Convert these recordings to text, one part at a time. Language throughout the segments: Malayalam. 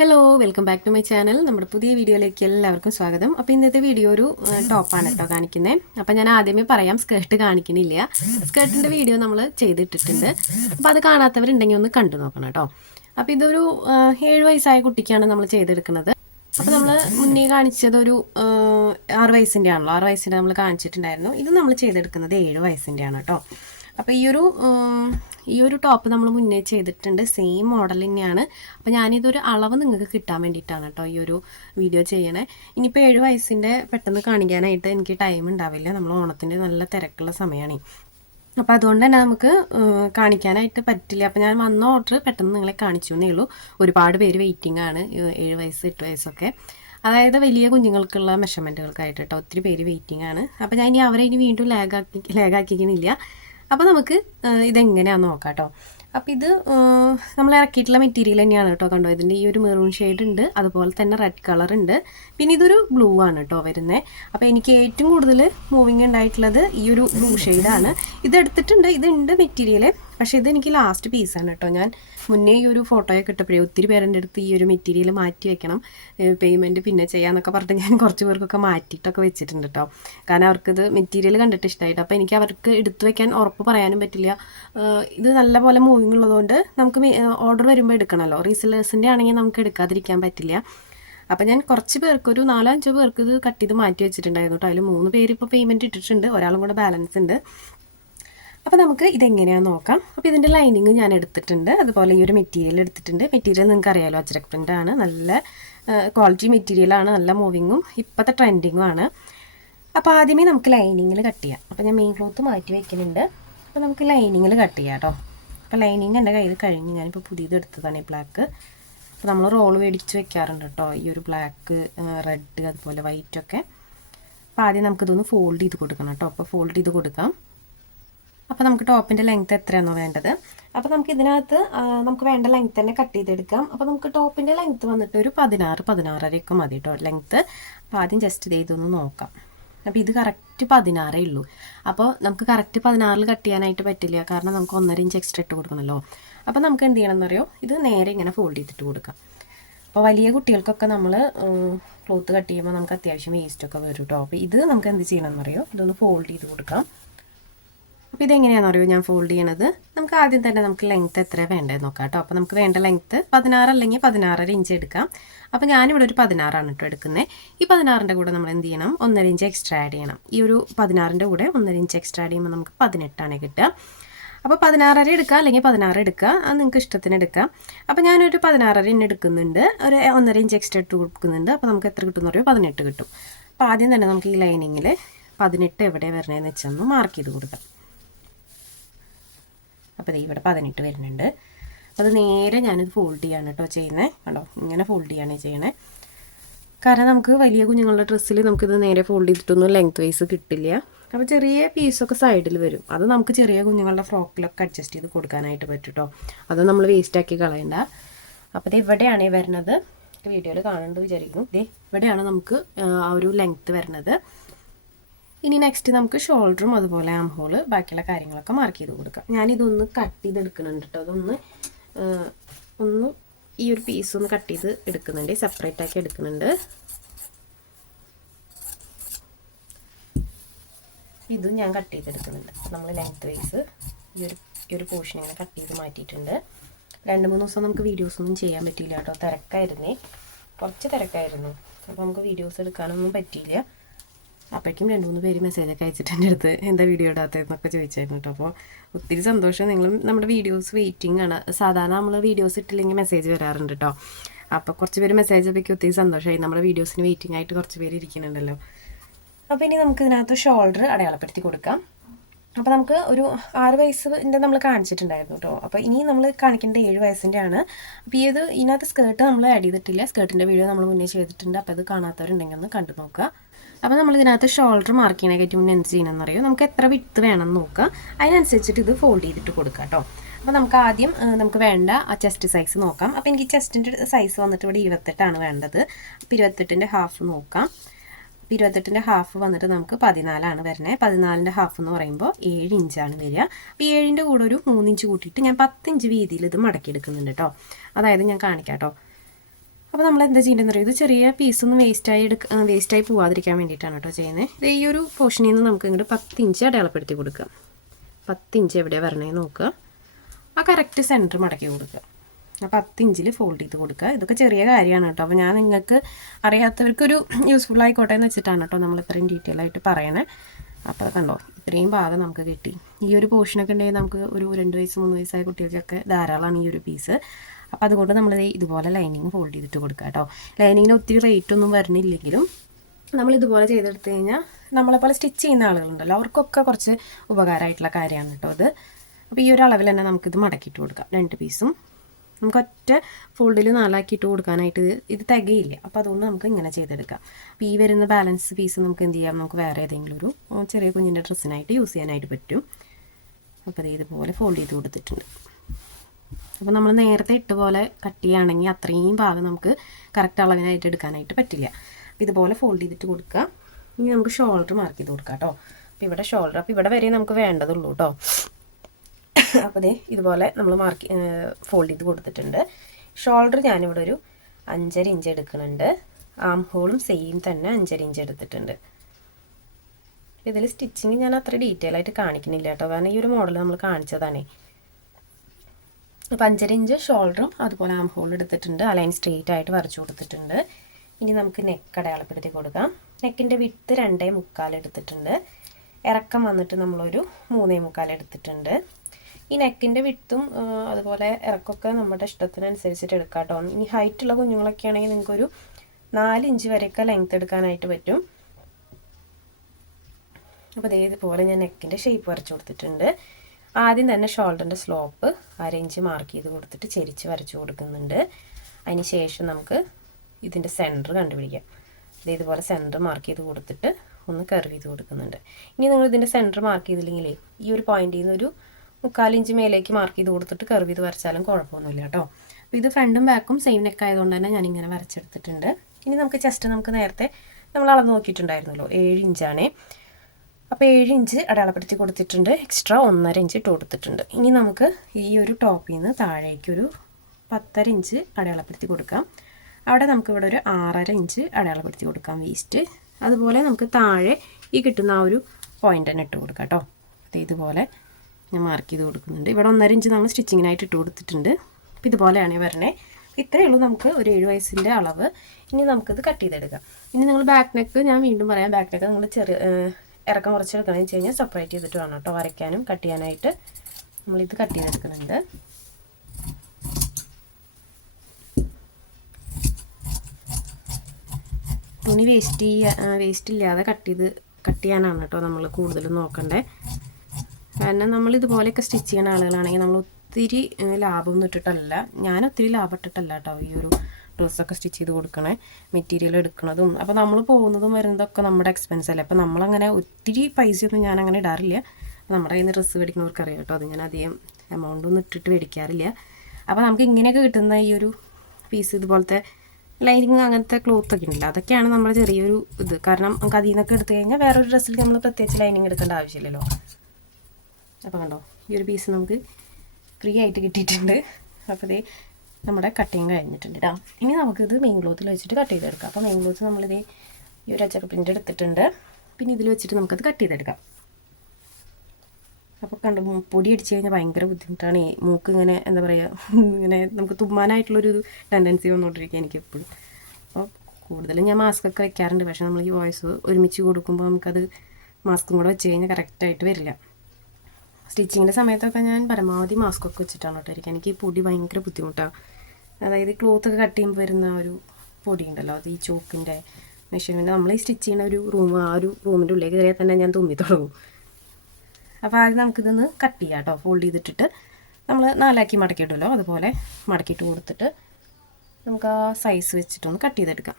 Hello welcome back to my channel നമ്മുടെ പുതിയ വീഡിയോയിലേക്ക് എല്ലാവർക്കും സ്വാഗതം. അപ്പോൾ ഇന്നത്തെ വീഡിയോ ഒരു ടോപ്പാണ് കേട്ടോ കാണിക്കുന്നത് അപ്പോൾ ഞാൻ ആദ്യമേ പറയാം സ്കേർട്ട് കാണിക്കണില്ല. സ്കേർട്ടിന്റെ വീഡിയോ നമ്മൾ ചെയ്തിട്ടിട്ടുണ്ട്. അപ്പോൾ അത് കാണാത്തവരുണ്ടെങ്കിൽ ഒന്ന് കണ്ടു നോക്കണം കേട്ടോ അപ്പോൾ ഇതൊരു ഏഴ് വയസ്സായ കുട്ടിക്കാണ് നമ്മൾ ചെയ്തെടുക്കുന്നത്. അപ്പോൾ നമ്മൾ മുന്നേ കാണിച്ചതൊരു ആറ് വയസ്സിന്റെ ആണല്ലോ. ആറ് വയസ്സിന്റെ നമ്മൾ കാണിച്ചിട്ടുണ്ടായിരുന്നു. ഇത് നമ്മൾ ചെയ്തെടുക്കുന്നത് ഏഴ് വയസ്സിന്റെ ആണ് കേട്ടോ അപ്പോൾ ഈ ഒരു ഈ ഒരു ടോപ്പ് നമ്മൾ മുന്നേ ചെയ്തിട്ടുണ്ട് സെയിം മോഡൽ തന്നെയാണ്. അപ്പോൾ ഞാനിതൊരു അളവ് നിങ്ങൾക്ക് കിട്ടാൻ വേണ്ടിയിട്ടാണ് കേട്ടോ ഈ ഒരു വീഡിയോ ചെയ്യണേ. ഇനിയിപ്പോൾ ഏഴ് വയസ്സിന്റെ പെട്ടെന്ന് കാണിക്കാനായിട്ട് എനിക്ക് ടൈം ഉണ്ടാവില്ല. നമ്മൾ ഓണത്തിന്റെ നല്ല തിരക്കുള്ള സമയമാണ് അപ്പോൾ അതുകൊണ്ട് തന്നെ നമുക്ക് കാണിക്കാനായിട്ട് പറ്റില്ല. അപ്പോൾ ഞാൻ വന്ന ഓർഡർ പെട്ടെന്ന് നിങ്ങളെ കാണിച്ചു എന്നേ ഉള്ളൂ. ഒരുപാട് പേര് വെയിറ്റിംഗ് ആണ് ഏഴ് വയസ്സ് എട്ട് വയസ്സൊക്കെ. അതായത് വലിയ കുഞ്ഞുങ്ങൾക്കുള്ള മെഷർമെന്റുകൾക്കായിട്ട് കേട്ടോ ഒത്തിരി പേര് വെയിറ്റിംഗ് ആണ്. അപ്പോൾ ഞാൻ ഇനി അവരെ ഇനി വീണ്ടും ലാഗാക്കി ലാഗാക്കിക്കണില്ല അപ്പോൾ നമുക്ക് ഇതെങ്ങനെയാണെന്ന് നോക്കാം കേട്ടോ അപ്പോൾ ഇത് നമ്മൾ ഇറക്കിയിട്ടുള്ള മെറ്റീരിയൽ തന്നെയാണ് കേട്ടോ കണ്ടോ? ഇതിന്റെ ഈ ഒരു മെറൂൺ ഷെയ്ഡ് ഉണ്ട് അതുപോലെ തന്നെ റെഡ് കളർ ഉണ്ട്. പിന്നെ ഇതൊരു ബ്ലൂ ആണ് കേട്ടോ വരുന്നത് അപ്പോൾ എനിക്ക് ഏറ്റവും കൂടുതൽ മൂവിങ് ഉണ്ടായിട്ടുള്ളത് ഈ ഒരു ബ്ലൂ ഷെയ്ഡാണ് ഇതെടുത്തിട്ടുണ്ട് ഇതുണ്ട് മെറ്റീരിയൽ പക്ഷേ ഇതെനിക്ക് ലാസ്റ്റ് പീസാണ് കേട്ടോ. ഞാൻ മുന്നേ ഈ ഒരു ഫോട്ടോയൊക്കെ ഇട്ടപ്പോഴേ ഒത്തിരി പേരെന്റെ അടുത്ത് ഈ ഒരു മെറ്റീരിയൽ മാറ്റി വെക്കണം പേയ്മെന്റ് പിന്നെ ചെയ്യാന്നൊക്കെ പറഞ്ഞിട്ട് ഞാൻ കുറച്ച് പേർക്കൊക്കെ മാറ്റിയിട്ടൊക്കെ വെച്ചിട്ടുണ്ട് കേട്ടോ. കാരണം അവർക്കിത് മെറ്റീരിയൽ കണ്ടിട്ട് ഇഷ്ടമായിട്ട് അപ്പോൾ എനിക്ക് അവർക്ക് എടുത്തു വെക്കാൻ ഉറപ്പ് പറയാനും പറ്റില്ല. ഇത് നല്ലപോലെ മൂവിങ് ഉള്ളതുകൊണ്ട് നമുക്ക് ഓർഡർ വരുമ്പോൾ എടുക്കണമല്ലോ റീസെല്ലേഴ്സിന്റെ ആണെങ്കിൽ നമുക്ക് എടുക്കാതിരിക്കാൻ പറ്റില്ല. അപ്പം ഞാൻ കുറച്ച് പേർക്ക് ഒരു നാലോ അഞ്ചോ പേർക്ക് ഇത് കട്ട് ചെയ്ത് മാറ്റി വെച്ചിട്ടുണ്ടായിരുന്നു കേട്ടോ. അതിൽ മൂന്ന് പേര് ഇപ്പോൾ പേയ്മെന്റ് ഇട്ടിട്ടുണ്ട്. ഒരാളും കൂടെ ബാലൻസ് ഉണ്ട്. അപ്പോൾ നമുക്ക് ഇതെങ്ങനെയാണെന്ന് നോക്കാം. അപ്പോൾ ഇതിന്റെ ലൈനിങ് ഞാൻ എടുത്തിട്ടുണ്ട്. അതുപോലെ ഈ ഒരു മെറ്റീരിയൽ എടുത്തിട്ടുണ്ട്. മെറ്റീരിയൽ നിങ്ങൾക്ക് അറിയാലോ അച്ചരക് പ്രിന്റ് ആണ്. നല്ല ക്വാളിറ്റി മെറ്റീരിയലാണ് നല്ല മൂവിങ്ങും ഇപ്പോഴത്തെ ട്രെൻഡിങ്ങും ആണ്. അപ്പോൾ ആദ്യമേ നമുക്ക് ലൈനിങ്ങിൽ കട്ട് ചെയ്യാം. അപ്പോൾ ഞാൻ മെയിൻ ക്ലോത്ത് മാറ്റി വയ്ക്കുന്നുണ്ട് അപ്പോൾ നമുക്ക് ലൈനിങ്ങിൽ കട്ട് ചെയ്യാം കേട്ടോ അപ്പോൾ ലൈനിങ് എന്റെ കയ്യിൽ കഴിഞ്ഞ് ഞാനിപ്പോൾ പുതിയത് എടുത്തതാണ് ഈ ബ്ലാക്ക് അപ്പോൾ നമ്മൾ റോൾ മേടിച്ച് വെക്കാറുണ്ട് കേട്ടോ ഈ ഒരു ബ്ലാക്ക് റെഡ് അതുപോലെ വൈറ്റൊക്കെ അപ്പോൾ ആദ്യം നമുക്കിതൊന്ന് ഫോൾഡ് ചെയ്ത് കൊടുക്കണം കേട്ടോ അപ്പോൾ ഫോൾഡ് ചെയ്ത് കൊടുക്കാം. അപ്പോൾ നമുക്ക് ടോപ്പിന്റെ ലെങ്ത് എത്രയാണോ വേണ്ടത്? അപ്പോൾ നമുക്ക് ഇതിനകത്ത് നമുക്ക് വേണ്ട ലെങ്ത് തന്നെ കട്ട് ചെയ്തെടുക്കാം. അപ്പോൾ നമുക്ക് ടോപ്പിന്റെ ലെങ്ത് വന്നിട്ട് ഒരു പതിനാറ് പതിനാറരയൊക്കെ മതി കേട്ടോ ലെങ്ത്ത് അപ്പോൾ ആദ്യം ജസ്റ്റ് ചെയ്തൊന്ന് നോക്കാം. അപ്പോൾ ഇത് കറക്റ്റ് പതിനാറേ ഉള്ളൂ. അപ്പോൾ നമുക്ക് കറക്റ്റ് പതിനാറിൽ കട്ട് ചെയ്യാനായിട്ട് പറ്റില്ല. കാരണം നമുക്ക് ഒന്നര ഇഞ്ച് എക്സ്ട്രാ ഇട്ട് കൊടുക്കണമല്ലോ അപ്പോൾ നമുക്ക് എന്ത് ചെയ്യണം എന്നറിയോ ഇത് നേരെ ഇങ്ങനെ ഫോൾഡ് ചെയ്തിട്ട് കൊടുക്കാം. അപ്പോൾ വലിയ കുട്ടികൾക്കൊക്കെ നമ്മൾ ക്ലോത്ത് കട്ട് ചെയ്യുമ്പോൾ നമുക്ക് അത്യാവശ്യം വേസ്റ്റൊക്കെ വരും കേട്ടോ അപ്പോൾ ഇത് നമുക്ക് എന്ത് ചെയ്യണം എന്നറിയോ ഇതൊന്ന് ഫോൾഡ് ചെയ്ത് കൊടുക്കാം. അപ്പോൾ ഇതെങ്ങനെയാണെന്ന് അറിയോ? ഞാൻ ഫോൾഡ് ചെയ്യണത്. നമുക്ക് ആദ്യം തന്നെ നമുക്ക് ലെങ്ത്ത് എത്ര വേണ്ടത് നോക്കാം കേട്ടോ. അപ്പോൾ നമുക്ക് വേണ്ട ലെങ്ത്ത് പതിനാറ് അല്ലെങ്കിൽ പതിനാറര ഇഞ്ച് എടുക്കാം. അപ്പോൾ ഞാനിവിടെ ഒരു പതിനാറാണ് കേട്ടോ എടുക്കുന്നത് ഈ പതിനാറിന്റെ കൂടെ നമ്മൾ എന്ത് ചെയ്യണം? ഒന്നര ഇഞ്ച് എക്സ്ട്രാ ആഡ് ചെയ്യണം. ഈ ഒരു പതിനാറിന്റെ കൂടെ ഒന്നര ഇഞ്ച് എക്സ്ട്രാ ആഡ് ചെയ്യുമ്പോൾ നമുക്ക് പതിനെട്ടാണ് കിട്ടുക. അപ്പോൾ പതിനാറര എടുക്കുക അല്ലെങ്കിൽ പതിനാറ് എടുക്കുക. അത് നിങ്ങൾക്ക് ഇഷ്ടത്തിന് എടുക്കാം. അപ്പോൾ ഞാനൊരു പതിനാറര ഇന്ന് എടുക്കുന്നുണ്ട്. ഒരു ഒന്നര ഇഞ്ച് എക്സ്ട്രാ ഇട്ട് കൊടുക്കുന്നുണ്ട് അപ്പോൾ നമുക്ക് എത്ര കിട്ടുമെന്ന് പറയുമ്പോൾ പതിനെട്ട് കിട്ടും. അപ്പോൾ ആദ്യം തന്നെ നമുക്ക് ഈ ലൈനിങ്ങിൽ പതിനെട്ട് എവിടെ വരണേന്ന് വെച്ചൊന്ന് മാർക്ക് ചെയ്ത് കൊടുക്കാം. അപ്പോൾ ദേ ഇവിടെ പതിനെട്ട് വരുന്നുണ്ട്. അത് നേരെ ഞാനിത് ഫോൾഡ് ചെയ്യാണ് കേട്ടോ ചെയ്യുന്നത് കണ്ടോ? ഇങ്ങനെ ഫോൾഡ് ചെയ്യാണ് ചെയ്യണേ. കാരണം നമുക്ക് വലിയ കുഞ്ഞുങ്ങളുടെ ഡ്രസ്സിൽ നമുക്കിത് നേരെ ഫോൾഡ് ചെയ്തിട്ടൊന്നും ലെങ്ത് വൈസ് കിട്ടില്ല. അപ്പോൾ ചെറിയ പീസൊക്കെ സൈഡിൽ വരും. അത് നമുക്ക് ചെറിയ കുഞ്ഞുങ്ങളുടെ ഫ്രോക്കിലൊക്കെ അഡ്ജസ്റ്റ് ചെയ്ത് കൊടുക്കാനായിട്ട് പറ്റും കേട്ടോ അത് നമ്മൾ വേസ്റ്റാക്കി കളയണ്ട. അപ്പോൾ ഇത് ഇവിടെയാണ് ഈ വരുന്നത്. വീഡിയോയിൽ കാണേണ്ടത് വിചാരിക്കുന്നു. ഇതേ ഇവിടെയാണ് നമുക്ക് ആ ഒരു ലെങ്ത്ത് വരുന്നത്. ഇനി നെക്സ്റ്റ് നമുക്ക് ഷോൾഡറും അതുപോലെ ആം ഹോൾ ബാക്കിയുള്ള കാര്യങ്ങളൊക്കെ മാർക്ക് ചെയ്ത് കൊടുക്കാം. ഞാനിതൊന്ന് കട്ട് ചെയ്തെടുക്കുന്നുണ്ട് കേട്ടോ അതൊന്ന് ഒന്ന് ഈ ഒരു പീസ് ഒന്ന് കട്ട് ചെയ്ത് എടുക്കുന്നുണ്ട്. സെപ്പറേറ്റ് ആക്കി എടുക്കുന്നുണ്ട്. ഇതും ഞാൻ കട്ട് ചെയ്തെടുക്കുന്നുണ്ട്. നമ്മൾ ലെങ്ത് വൈസ് ഈ ഒരു ഈ ഒരു പോർഷൻ ഇങ്ങനെ കട്ട് ചെയ്ത് മാറ്റിയിട്ടുണ്ട്. രണ്ട് മൂന്ന് ദിവസം നമുക്ക് വീഡിയോസ് ഒന്നും ചെയ്യാൻ പറ്റിയില്ല കേട്ടോ തിരക്കായിരുന്നേ. കുറച്ച് തിരക്കായിരുന്നു. അപ്പോൾ നമുക്ക് വീഡിയോസ് എടുക്കാനൊന്നും പറ്റിയില്ല. അപ്പോഴേക്കും രണ്ട് മൂന്ന് പേര് മെസ്സേജൊക്കെ അയച്ചിട്ട് എന്റെ അടുത്ത് എന്താ വീഡിയോ ഇടാത്തതെന്നൊക്കെ ചോദിച്ചായിരുന്നു കേട്ടോ അപ്പോൾ ഒത്തിരി സന്തോഷം. നിങ്ങളും നമ്മുടെ വീഡിയോസ് വെയിറ്റിംഗ് ആണ്. സാധാരണ നമ്മൾ വീഡിയോസ് ഇട്ടില്ലെങ്കിൽ മെസ്സേജ് വരാറുണ്ട് കേട്ടോ അപ്പോൾ കുറച്ച് പേര് മെസ്സേജ് അപ്പോഴേക്കും ഒത്തിരി സന്തോഷമായി നമ്മുടെ വീഡിയോസിന് വെയിറ്റിംഗ് ആയിട്ട് കുറച്ച് പേര് ഇരിക്കുന്നുണ്ടല്ലോ. അപ്പോൾ ഇനി നമുക്ക് ഇതിനകത്ത് ഷോൾഡർ അടയാളപ്പെടുത്തി കൊടുക്കാം. അപ്പോൾ നമുക്ക് ഒരു ആറ് വയസ്സിന്റെ നമ്മൾ കാണിച്ചിട്ടുണ്ടായിരുന്നു കേട്ടോ അപ്പോൾ ഇനി നമ്മൾ കാണിക്കേണ്ട ഏഴ് വയസ്സിന്റെ ആണ്. അപ്പോൾ ഈ ഇത് ഇതിനകത്ത് സ്കേർട്ട് നമ്മൾ ആഡ് ചെയ്തിട്ടില്ല. സ്കേർട്ടിന്റെ വീഡിയോ നമ്മൾ മുന്നേ ചെയ്തിട്ടുണ്ട്. അപ്പോൾ അത് കാണാത്തവരുണ്ടെങ്കിൽ ഒന്ന് കണ്ടു നോക്കുക. അപ്പോൾ നമ്മൾ ഇതിനകത്ത് ഷോൾഡർ മാർക്ക് ചെയ്യാനായിട്ട് മുന്നേ എന്ത് ചെയ്യണമെന്ന് അറിയോ? നമുക്ക് എത്ര വിട്ട് വേണം നോക്കുക അതിനനുസരിച്ചിട്ട് ഇത് ഫോൾഡ് ചെയ്തിട്ട് കൊടുക്കുക കേട്ടോ അപ്പോൾ നമുക്ക് ആദ്യം നമുക്ക് വേണ്ട ആ ചെസ്റ്റ് സൈസ് നോക്കാം. അപ്പോൾ എനിക്ക് ചെസ്റ്റിന്റെ സൈസ് വന്നിട്ട് ഇവിടെ ഇരുപത്തെട്ടാണ് വേണ്ടത്. അപ്പോൾ ഇരുപത്തെട്ടിന്റെ ഹാഫ് നോക്കാം. അപ്പോൾ ഇരുപത്തെട്ടിന്റെ ഹാഫ് വന്നിട്ട് നമുക്ക് പതിനാലാണ് വരുന്നത് പതിനാലിന്റെ ഹാഫ് എന്ന് പറയുമ്പോൾ ഏഴ് ഇഞ്ചാണ് വരിക. അപ്പോൾ ഏഴിന്റെ കൂടെ ഒരു മൂന്നിഞ്ച് കൂട്ടിയിട്ട് ഞാൻ പത്തിഞ്ച് വീതിയിൽ ഇത് മടക്കിയെടുക്കുന്നുണ്ട് കേട്ടോ അതായത് ഞാൻ കാണിക്കാം കേട്ടോ അപ്പോൾ നമ്മൾ എന്താ ചെയ്യേണ്ടതെന്ന് അറിയാം? ഇത് ചെറിയ പീസൊന്നും വേസ്റ്റായി എടുക്ക വേസ്റ്റായി പോവാതിരിക്കാൻ വേണ്ടിയിട്ടാണ് കേട്ടോ ചെയ്യുന്നത് ഇത് ഈ ഒരു പോർഷനിൽ നിന്ന് നമുക്ക് ഇങ്ങോട്ട് പത്ത് ഇഞ്ച് അടയാളപ്പെടുത്തി കൊടുക്കാം. പത്ത് ഇഞ്ച് എവിടെയാണ് വരണേ നോക്കുക ആ കറക്റ്റ് സെന്റർ മടക്കി കൊടുക്കുക ആ പത്ത് ഇഞ്ചിൽ ഫോൾഡ് ചെയ്ത് കൊടുക്കുക ഇതൊക്കെ ചെറിയ കാര്യമാണ് കേട്ടോ. അപ്പോൾ ഞാൻ നിങ്ങൾക്ക് അറിയാത്തവർക്കൊരു യൂസ്ഫുൾ ആയിക്കോട്ടെ എന്ന് വെച്ചിട്ടാണ് കേട്ടോ നമ്മൾ ഇത്രയും ഡീറ്റെയിൽ ആയിട്ട് പറയണേ. അപ്പോൾ കണ്ടോ? ഇത്രയും ഭാഗം നമുക്ക് കിട്ടി. ഈ ഒരു പോർഷനൊക്കെ ഉണ്ടെങ്കിൽ നമുക്ക് ഒരു രണ്ട് വയസ്സ് മൂന്ന് വയസ്സായ കുട്ടികൾക്കൊക്കെ ധാരാളമാണ് ഈ ഒരു പീസ് അപ്പോൾ അതുകൊണ്ട് നമ്മൾ ഇതുപോലെ ലൈനിങ് ഫോൾഡ് ചെയ്തിട്ട് കൊടുക്കുക കേട്ടോ. ലൈനിങ്ങിന് ഒത്തിരി റേറ്റ് ഒന്നും വരണില്ലെങ്കിലും നമ്മൾ ഇതുപോലെ ചെയ്തെടുത്ത് കഴിഞ്ഞാൽ നമ്മളെപ്പോലെ സ്റ്റിച്ച് ചെയ്യുന്ന ആളുകളുണ്ടല്ലോ. അവർക്കൊക്കെ കുറച്ച് ഉപകാരമായിട്ടുള്ള കാര്യമാണ് കേട്ടോ അത് അപ്പോൾ ഈ ഒരു അളവിൽ തന്നെ നമുക്കിത് മടക്കിയിട്ട് കൊടുക്കാം. രണ്ട് പീസും നമുക്ക് ഒറ്റ ഫോൾഡിൽ നാലാക്കിയിട്ട് കൊടുക്കാനായിട്ട് ഇത് തികയില്ല. അപ്പോൾ അതുകൊണ്ട് നമുക്ക് ഇങ്ങനെ ചെയ്തെടുക്കാം. അപ്പോൾ ഈ വരുന്ന ബാലൻസ് പീസ് നമുക്ക് എന്ത് ചെയ്യാം? നമുക്ക് വേറെ ഏതെങ്കിലും ഒരു ചെറിയ കുഞ്ഞിന്റെ ഡ്രസ്സിനായിട്ട് യൂസ് ചെയ്യാനായിട്ട് പറ്റും. അപ്പോൾ ഇത് ഇതുപോലെ ഫോൾഡ് ചെയ്ത് കൊടുത്തിട്ടുണ്ട്. അപ്പോൾ നമ്മൾ നേരത്തെ ഇട്ട പോലെ കട്ട് ചെയ്യുകയാണെങ്കിൽ അത്രയും ഭാഗം നമുക്ക് കറക്റ്റ് അളവിനായിട്ട് എടുക്കാനായിട്ട് പറ്റില്ല. അപ്പോൾ ഇതുപോലെ ഫോൾഡ് ചെയ്തിട്ട് കൊടുക്കുക ഇനി നമുക്ക് ഷോൾഡർ മാർക്ക് ചെയ്ത് കൊടുക്കാം കേട്ടോ അപ്പോൾ ഇവിടെ ഷോൾഡർ അപ്പോൾ ഇവിടെ വരെ നമുക്ക് വേണ്ടതുള്ളൂ കേട്ടോ അപ്പോൾ ദേ ഇതുപോലെ നമ്മൾ മാർക്ക് ഫോൾഡ് ചെയ്ത് കൊടുത്തിട്ടുണ്ട്. ഷോൾഡർ ഞാനിവിടെ ഒരു അഞ്ചര ഇഞ്ച് എടുക്കുന്നുണ്ട്. ആം ഹോളും സെയിം തന്നെ അഞ്ചര ഇഞ്ച് എടുത്തിട്ടുണ്ട്. ഇതിൽ സ്റ്റിച്ചിങ് ഞാൻ അത്ര ഡീറ്റെയിൽ ആയിട്ട് കാണിക്കുന്നില്ല കേട്ടോ കാരണം ഈ ഒരു മോഡൽ നമ്മൾ കാണിച്ചതാണേ. അപ്പോൾ അഞ്ചര ഇഞ്ച് ഷോൾഡറും അതുപോലെ ആം ഹോൾ എടുത്തിട്ടുണ്ട്. അലൈൻ സ്ട്രെയിറ്റ് ആയിട്ട് വരച്ചു കൊടുത്തിട്ടുണ്ട്. ഇനി നമുക്ക് നെക്ക് അടയാളപ്പെടുത്തി കൊടുക്കാം. നെക്കിന്റെ വിട്ട് രണ്ടേ മുക്കാൽ എടുത്തിട്ടുണ്ട്. ഇറക്കം വന്നിട്ട് നമ്മളൊരു മൂന്നേ മുക്കാൽ എടുത്തിട്ടുണ്ട്. ഈ നെക്കിന്റെ വിട്ടും അതുപോലെ ഇറക്കമൊക്കെ നമ്മുടെ ഇഷ്ടത്തിനനുസരിച്ചിട്ട് എടുക്കാം കേട്ടോ. ഇനി ഹൈറ്റുള്ള കുഞ്ഞുങ്ങളൊക്കെ ആണെങ്കിൽ നിങ്ങൾക്കൊരു നാല് ഇഞ്ച് വരെയൊക്കെ ലെങ്ത് എടുക്കാനായിട്ട് പറ്റും. അപ്പോൾ ഇതുപോലെ ഞാൻ നെക്കിന്റെ ഷേപ്പ് വരച്ചു കൊടുത്തിട്ടുണ്ട്. ആദ്യം തന്നെ ഷോൾഡറിന്റെ സ്ലോപ്പ് അര ഇഞ്ച് മാർക്ക് ചെയ്ത് കൊടുത്തിട്ട് ചെരിച്ച് വരച്ചു കൊടുക്കുന്നുണ്ട്. അതിന് ശേഷം നമുക്ക് ഇതിന്റെ സെന്റർ കണ്ടുപിടിക്കാം. ദേ ഇതുപോലെ സെന്റർ മാർക്ക് ചെയ്ത് കൊടുത്തിട്ട് ഒന്ന് കർവ് ചെയ്ത് കൊടുക്കുന്നുണ്ട്. ഇനി നിങ്ങൾ ഇതിന്റെ സെന്റർ മാർക്ക് ചെയ്തില്ലെങ്കിൽ ഈ ഒരു പോയിന്റിൽ നിന്ന് ഒരു മുക്കാലിഞ്ച് മേലേക്ക് മാർക്ക് ചെയ്ത് കൊടുത്തിട്ട് കർവ് ചെയ്ത് വരച്ചാലും കുഴപ്പമൊന്നുമില്ല കേട്ടോ. അപ്പോൾ ഇത് ഫ്രണ്ടും ബാക്കും സെയിം നെക്ക് ആയതുകൊണ്ട് തന്നെ ഞാനിങ്ങനെ വരച്ചെടുത്തിട്ടുണ്ട്. ഇനി നമുക്ക് ചെസ്റ്റ് നമുക്ക് നേരത്തെ നമ്മൾ അളന്ന് നോക്കിയിട്ടുണ്ടായിരുന്നല്ലോ. ഏഴ് ഇഞ്ചാണേ അപ്പോൾ ഏഴ് ഇഞ്ച് അടയാളപ്പെടുത്തി കൊടുത്തിട്ടുണ്ട്. എക്സ്ട്രാ ഒന്നര ഇഞ്ച് ഇട്ട് കൊടുത്തിട്ടുണ്ട്. ഇനി നമുക്ക് ഈ ഒരു ടോപ്പിൽ നിന്ന് താഴേക്കൊരു പത്തര ഇഞ്ച് അടയാളപ്പെടുത്തി കൊടുക്കാം. അവിടെ നമുക്കിവിടെ ഒരു ആറര ഇഞ്ച് അടയാളപ്പെടുത്തി കൊടുക്കാം വേസ്റ്റ് അതുപോലെ നമുക്ക് താഴെ ഈ കിട്ടുന്ന ആ ഒരു പോയിന്റ് തന്നെ ഇട്ട് കൊടുക്കാം കേട്ടോ. അത് ഇതുപോലെ ഞാൻ മാർക്ക് ചെയ്ത് കൊടുക്കുന്നുണ്ട്. ഇവിടെ ഒന്നര ഇഞ്ച് നമ്മൾ സ്റ്റിച്ചിങ്ങിനായിട്ട് ഇട്ട് കൊടുത്തിട്ടുണ്ട്. അപ്പോൾ ഇതുപോലെയാണ് വരണേ. ഇത്രയേ ഉള്ളൂ നമുക്ക് ഒരു ഏഴ് വയസ്സിന്റെ അളവ്. ഇനി നമുക്കിത് കട്ട് ചെയ്തെടുക്കാം. ഇനി നിങ്ങൾ ബാക്ക് നെക്ക് ഞാൻ വീണ്ടും പറയാം. ബാക്ക് നെക്ക് നിങ്ങൾ ചെറിയ ഇറക്കം കുറച്ചെടുക്കണമെന്ന് വെച്ച് കഴിഞ്ഞാൽ സെപ്പറേറ്റ് ചെയ്തിട്ട് വേണം കേട്ടോ വരയ്ക്കാനും കട്ട് ചെയ്യാനായിട്ട്. നമ്മളിത് കട്ട് ചെയ്തെടുക്കുന്നുണ്ട്. തുണി വേസ്റ്റ് ചെയ്യുക വേസ്റ്റ് ഇല്ലാതെ കട്ട് ചെയ്ത് കട്ട് ചെയ്യാനാണ് കേട്ടോ നമ്മൾ കൂടുതലും നോക്കണ്ടേ. കാരണം നമ്മൾ ഇതുപോലെയൊക്കെ സ്റ്റിച്ച് ചെയ്യുന്ന ആളുകളാണെങ്കിൽ നമ്മൾ ഒത്തിരി ലാഭം ഇട്ടിട്ടല്ല. ഞാൻ ഒത്തിരി ലാഭം ഇട്ടിട്ടല്ല കേട്ടോ ഈ ഒരു ഡ്രസ്സൊക്കെ സ്റ്റിച്ച് ചെയ്ത് കൊടുക്കണേ മെറ്റീരിയൽ എടുക്കുന്നതും അപ്പോൾ നമ്മൾ പോകുന്നതും വരുന്നതൊക്കെ നമ്മുടെ എക്സ്പെൻസ് അല്ലേ? അപ്പോൾ നമ്മളങ്ങനെ ഒത്തിരി പൈസയൊന്നും ഞാൻ അങ്ങനെ ഇടാറില്ല. നമ്മുടെ കയ്യിൽ നിന്ന് ഡ്രസ്സ് മേടിക്കുന്നവർക്ക് അറിയാം കേട്ടോ അത് ഞാൻ അധികം എമൗണ്ട് ഒന്നും ഇട്ടിട്ട് മേടിക്കാറില്ല. അപ്പോൾ നമുക്ക് ഇങ്ങനെയൊക്കെ കിട്ടുന്ന ഈ ഒരു പീസ് ഇതുപോലത്തെ ലൈനിങ് അങ്ങനത്തെ ക്ലോത്ത് ഒക്കെ ഉണ്ടല്ലോ അതൊക്കെയാണ് നമ്മുടെ ചെറിയൊരു ഇത്. കാരണം നമുക്ക് അതിൽ നിന്നൊക്കെ എടുത്തു കഴിഞ്ഞാൽ വേറൊരു ഡ്രസ്സിൽ നമ്മൾ പ്രത്യേകിച്ച് ലൈനിങ് എടുക്കേണ്ട ആവശ്യമില്ലല്ലോ. അപ്പോൾ കണ്ടോ ഈ ഒരു പീസ് നമുക്ക് ഫ്രീ ആയിട്ട് കിട്ടിയിട്ടുണ്ട്. അപ്പോൾ ഇത് നമ്മുടെ കട്ടിങ് കഴിഞ്ഞിട്ടുണ്ട് കേട്ടോ ഇനി നമുക്കിത് മെയിൻ ക്ലോത്തിൽ വെച്ചിട്ട് കട്ട് ചെയ്തെടുക്കാം. അപ്പോൾ മെയിൻ ക്ലോത്ത് നമ്മളിത് ഈ ഒരു അച്ചക്ക പ്രിന്റ് എടുത്തിട്ടുണ്ട്. പിന്നെ ഇതിൽ വെച്ചിട്ട് നമുക്കത് കട്ട് ചെയ്തെടുക്കാം. അപ്പോൾ കണ്ട് പൊടി അടിച്ച് കഴിഞ്ഞാൽ ഭയങ്കര ബുദ്ധിമുട്ടാണ്. ഈ മൂക്ക് ഇങ്ങനെ എന്താ പറയുക ഇങ്ങനെ നമുക്ക് തുമ്മാനായിട്ടുള്ളൊരു ടെൻഡൻസി വന്നുകൊണ്ടിരിക്കുക എനിക്ക് എപ്പോഴും അപ്പോൾ കൂടുതലും ഞാൻ മാസ്ക് ഒക്കെ പക്ഷേ നമ്മൾ ഈ വോയിസ് ഒരുമിച്ച് കൊടുക്കുമ്പോൾ നമുക്കത് മാസ്കും കൂടെ വെച്ച് കഴിഞ്ഞാൽ കറക്റ്റായിട്ട് വരില്ല. സ്റ്റിച്ചിങ്ങിന്റെ സമയത്തൊക്കെ ഞാൻ പരമാവധി മാസ്ക് ഒക്കെ വെച്ചിട്ടാണ് കേട്ടോ ഇരിക്കുക എനിക്ക് ഈ പൊടി ഭയങ്കര ബുദ്ധിമുട്ടാണ് അതായത് ക്ലോത്ത് ഒക്കെ കട്ട് ചെയ്യുമ്പോൾ വരുന്ന ഒരു പൊടി ഉണ്ടല്ലോ അത് ഈ ചോക്കിന്റെ മെഷീനിന്റെ നമ്മൾ ഈ സ്റ്റിച്ച് ചെയ്യുന്ന ഒരു റൂം ആ ഒരു റൂമിന്റെ ഉള്ളിൽ കയറിയാൽ തന്നെ ഞാൻ തുമ്മി തുടങ്ങും. അപ്പോൾ ആദ്യം നമുക്കിതൊന്ന് കട്ട് ചെയ്യാം കേട്ടോ ഫോൾഡ് ചെയ്തിട്ടിട്ട് നമ്മൾ നാലാക്കി മടക്കിയിട്ടല്ലോ അതുപോലെ മടക്കിയിട്ട് കൊടുത്തിട്ട് നമുക്ക് ആ സൈസ് വെച്ചിട്ടൊന്ന് കട്ട് ചെയ്തെടുക്കാം.